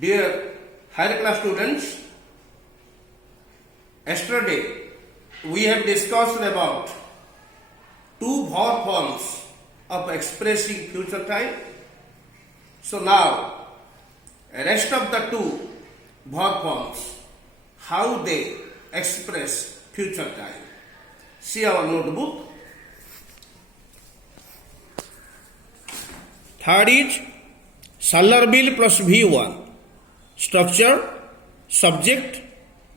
Dear higher class students, yesterday we have discussed about two verb forms of expressing future time. So now, rest of the two verb forms, how they express future time. See our notebook. Third is Salary plus V1. Structure, subject,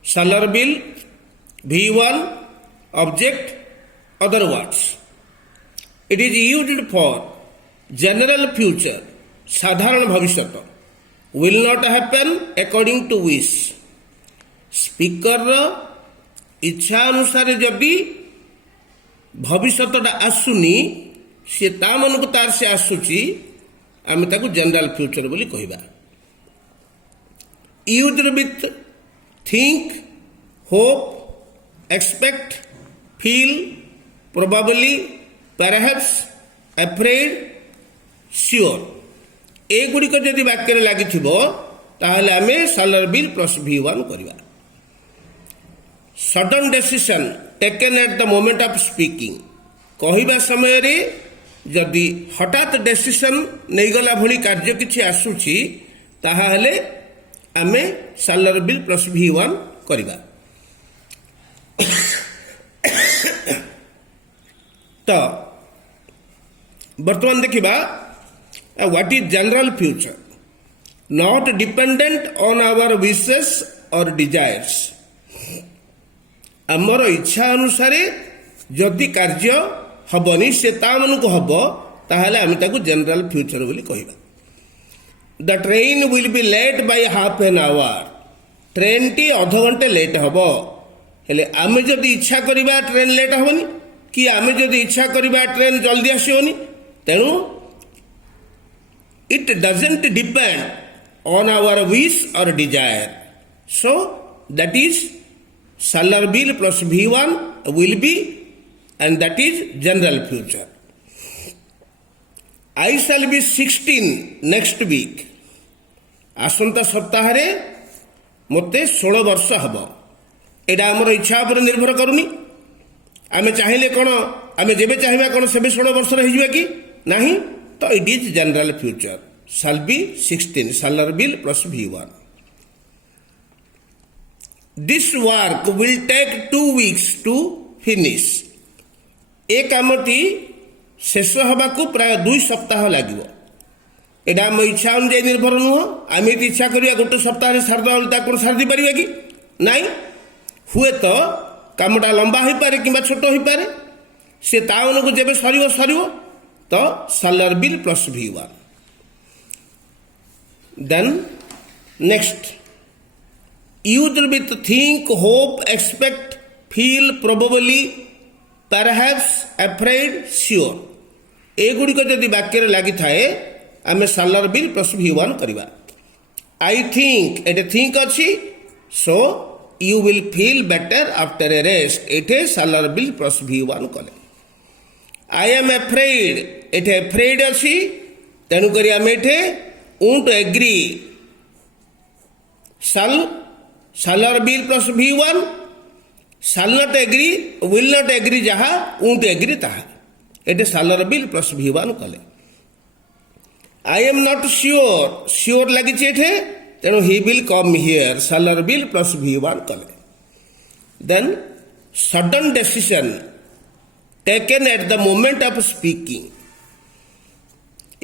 salary, V1, object, other words. It is used for general future, sadharan bhavishyat, will not happen according to wish. Speaker इच्छा अनुसार जदि भविष्यटा आसुनी सी ता मन को तार से आसुची आम ताकू जनरल फ्यूचर बोली कहबा. Used with think, hope, expect, feel, probably, perhaps, afraid, sure एगुड़िक जदि वाक्य लगी ताहले आमे salary plus V1 करवा. Sudden decision taken at the moment of speaking कहवा समय रे जदि हठात डिसीजन नहीं गला भली कार्य किछि आसुछि ताहाले आमे salary plus V1 करवा. तो वर्तमान देखिबा what is general future, not dependent on our wishes और डिजायर्स. आमर इच्छा अनुसार जदि कार्य हबनी से ता मन को हब ताहले आम ताकू जनरल फ्यूचर बोली कहबा. The train will be late by half an hour. Train टी अध घंटे लेट हम हेले आमे जदि इच्छा करिबा ट्रेन लेट हबनी कि आमे जदि इच्छा करिबा ट्रेन जल्दी आसीबनी. तेणु it doesn't depend on our wish or desire. So that is salary plus V1 will be, and that is general future. I shall be 16 next week. आसंता सप्ताह रे मते 16 वर्ष हब. एडा हमर इच्छा पर निर्भर करूनी. आमे चाहिले कोन आमे जेबे चाहिबा कोन सेबे 16 वर्ष रे हिजबा कि नाही. तो it is general future. shall be 16 salary plus V1. This work will take 2 weeks to finish. ए कामटी शेष हवाकू प्राय 2 सप्ताह लगे. एटा आम इच्छा अनुजाई निर्भर नुह. आम इच्छा करिया गोटे सप्ताह सारदा कौन सारी पारे कि नाई. हुए तो कामटा लंबा हो पारे कि छोट हो पारे. सी तान को जब सर तो salary plus V1. Then next used with think, hope, expect, feel, probably, perhaps, afraid, sure एगुड़िक जदि वाक्य लगी थाए आम salary plus V1 करवा. I think एटे think अच्छी so you will feel better after a rest Ete salary plus V1 कले. I am afraid Ete afraid अच्छी तेणुक आम एटे won't agree salary plus V1 shall not agree, will not agree जहाँ won't agree ताहा एटे salary plus V1 कले. I am not sure लगी चेठे तेणु he will come here salary plus V1 कले. Then sudden decision taken at the moment of speaking.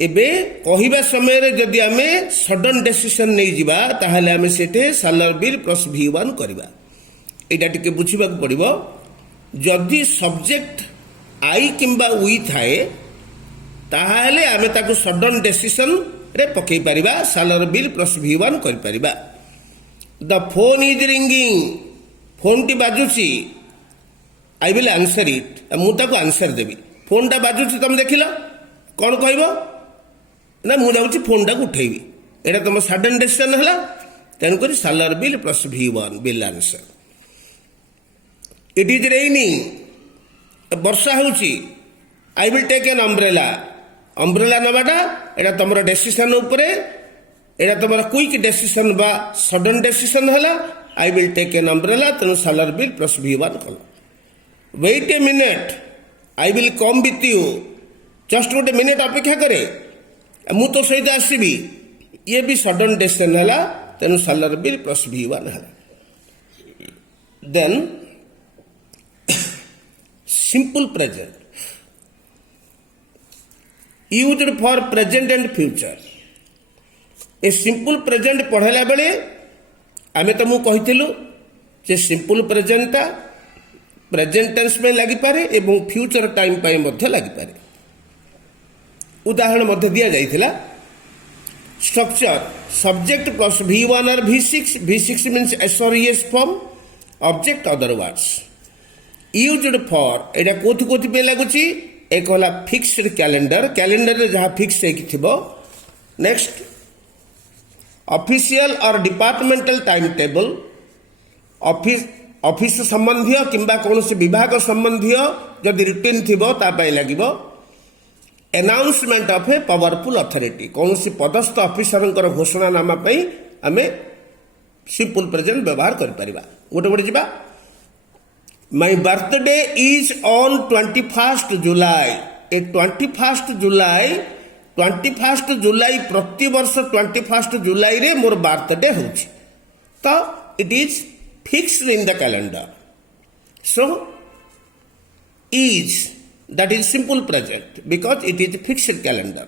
एबे कहवा समय रे जदि आमे सडन डिसीजन नहीं जिबा ताहले आमे सेटे salary plus V1 करबा. एटा टिके बुझिबा पड़िबो. जदि सब्जेक्ट आई किंबा वी थाए ताहले आमे ताको सडन डिसीजन रे पकई परिबा salary plus V1 कर परिबा. The phone is ringing. Phone टी बाजुची आई विल आंसर इट. मु ताको आंसर देबी. फोन टा बाजुची तुम देखिलो कौन कहबो ना मु जाऊँगी फोन टाक उठेबी. एटा तुम सडन डिसीजन है तेणुक salary plus V1 will answer. It is raining वर्षा होची I will take an umbrella. Umbrella नवाटा एटा तुम डिसीजन उपरे एटा तुम क्विक डेसीजन बा सडन डेसीजन है I will take an umbrella तेणु सालर बिल प्लस V1 कल wait a minute I will come with you just गोटे मिनिट अपेक्षा करे मु तो सहित आसबि ये भी सडन डेसीजन है तेणु सालर बिल प्लस V1 है then simple present used for present and future ए सिंपल प्रेजेंट पढ़ेला बेले आमे तुमको कहिथिलु जे सिंपल प्रेजेंटटा प्रेजेंट टेंस में लागि पारे एवं फ्यूचर टाइम पाई मध्य लागि पारे उदाहरण मध्य दिया जाइथिला स्ट्रक्चर सब्जेक्ट प्लस V1 और V6 means SRES form object other words used for एटा कोथि कोथि पे लागुची एक होला फिक्स्ड कैलेंडर कैलेंडर रे जहाँ फिक्स हो नेक्स्ट ऑफिशियल और डिपार्टमेंटल टाइम टेबल ऑफिस संबंधी किंबा कौन से विभाग संबंधी जदि रिटिन थी लगे announcement of a powerful authority कौन सी पदस्थ ऑफिसर घोषणा नामा आम सिंपल प्रेजेंट व्यवहार कर गोटे गोटे जा my birthday is on 21st July A 21st जुलाई प्रति वर्ष 21st जुलाई रे मोर बर्थडे होछि तो it is fixed in the calendar so is that is simple present because it is fixed calendar.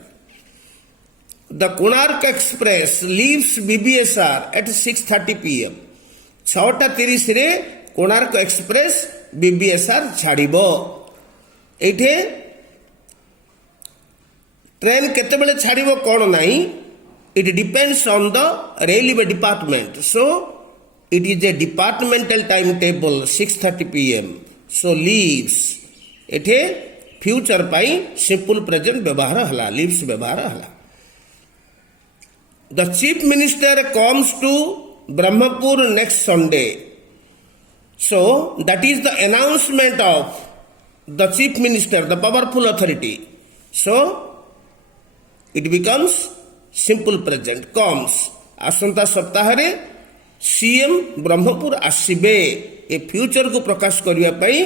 The Konark Express leaves BBSR at 6:30 p.m. 6:30 रे Konark express BBSR छाड़िबो एठे train केतेबेले छाड़िबो कोन नाही it depends on the railway department so it is a departmental timetable 6:30 p.m. So leaves एठे future पाई simple present व्यवहार हला लीव्स व्यवहार हला the chief minister comes to Brahmapur next Sunday so that is the announcement of the chief minister the powerful authority so it becomes simple present comes आसंता सप्ताह रे CM Brahmapur आसीबे ए फ्यूचर को प्रकाश करिया पई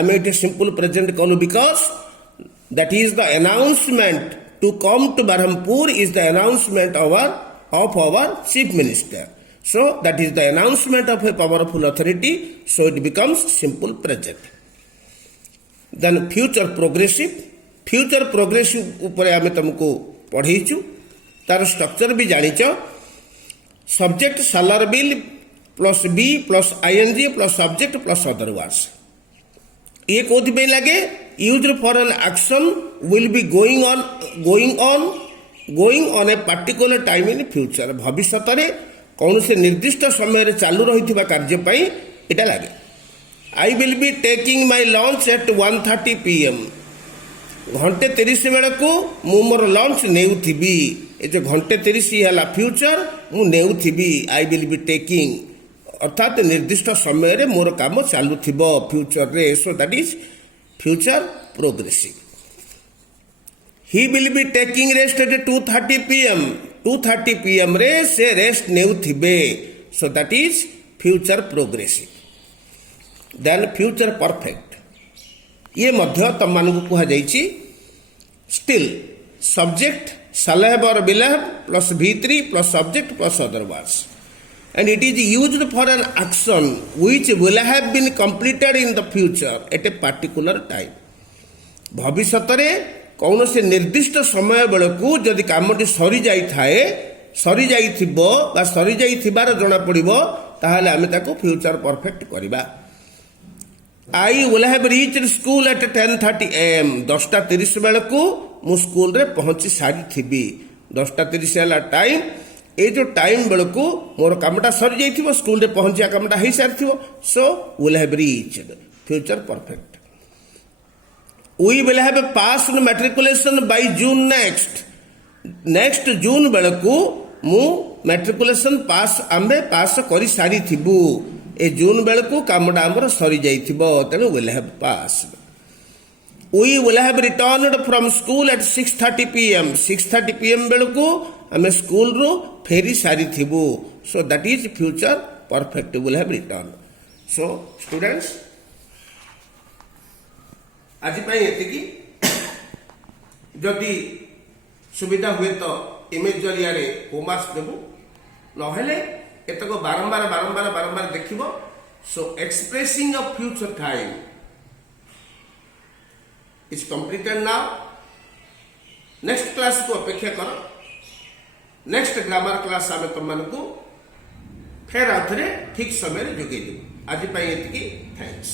आमे इट सिंपल प्रेजेंट कलु because that is the announcement to come to Brahmapur is the announcement of our chief minister so that is the announcement of a powerful authority so it becomes simple present then future progressive ऊपर आमे तुमको पढ़ेचु तार structure भी जानिच subject shall or will plus be plus ING plus subject plus other words ये कौन लगे used for an action will be going on a particular time in future भविष्य में कौन से निर्दिष्ट समय चालू रही कार्य इटा लगे I will be taking my lunch at 1:30 p.m. घंटे 30 बेल को मु मोर लंच नेउथिबी ए जो घंटे 30 है फ्यूचर मु नेउथिबी आई विल बी टेकिंग अर्थात निर्दिष्ट समय रे मोर काम चालू थिबो फ्यूचर रे so that is future progressive he will be taking rest at 2:30 p.m. 2:30 p.m. रे से रेस्ट नेउथिबे so that is future progressive then future perfect ये मध्य तम मान को कहा जाइछि still subject shall have or will have plus V3 plus subject plus other words and it is used for an action which will have been completed in the future at a particular time भविष्य रे कौन से निर्दिष्ट समय बेलू जदि कामटी सरी जाइथिबो बा सरी जाइथिबार जणा पड़िबो ताहाले आमे ताको फ्यूचर परफेक्ट करबा I will have reached school eight 10:30 am 10:30 बेलू मु स्कूल रे पहुंची सारी थी 10:30 है टाइम ये जो टाइम बेलू मोर कामटा सरी जाइथिबो स्कूल रे पहुंचिया कामटा हो सारी so will have reached future perfect we will have passed matriculation by June next June बेलू मु मैट्रिकुलेशन पास कर सारी थिबु ए जून बेलू कामटा आमर सरी जाइथिबो तेणु will have passed we will have returned from school at 6:30 p.m. 6:30 p.m. बेलू आम स्कूल रू फेरी सारी थिबू so that is future perfect will have return so students आज एतिकी जदि सुविधा हुए तो इमेज जरिया होमवर्क देबू नहेले एतक बारंबार बारंबार बारंबार देखिबो so expressing of future time is completed now next class को अपेक्षा कर नेक्स्ट ग्रामर क्लास आम तुम को फेर आउे ठीक समय जोगे आज एतिकी थैंक्स।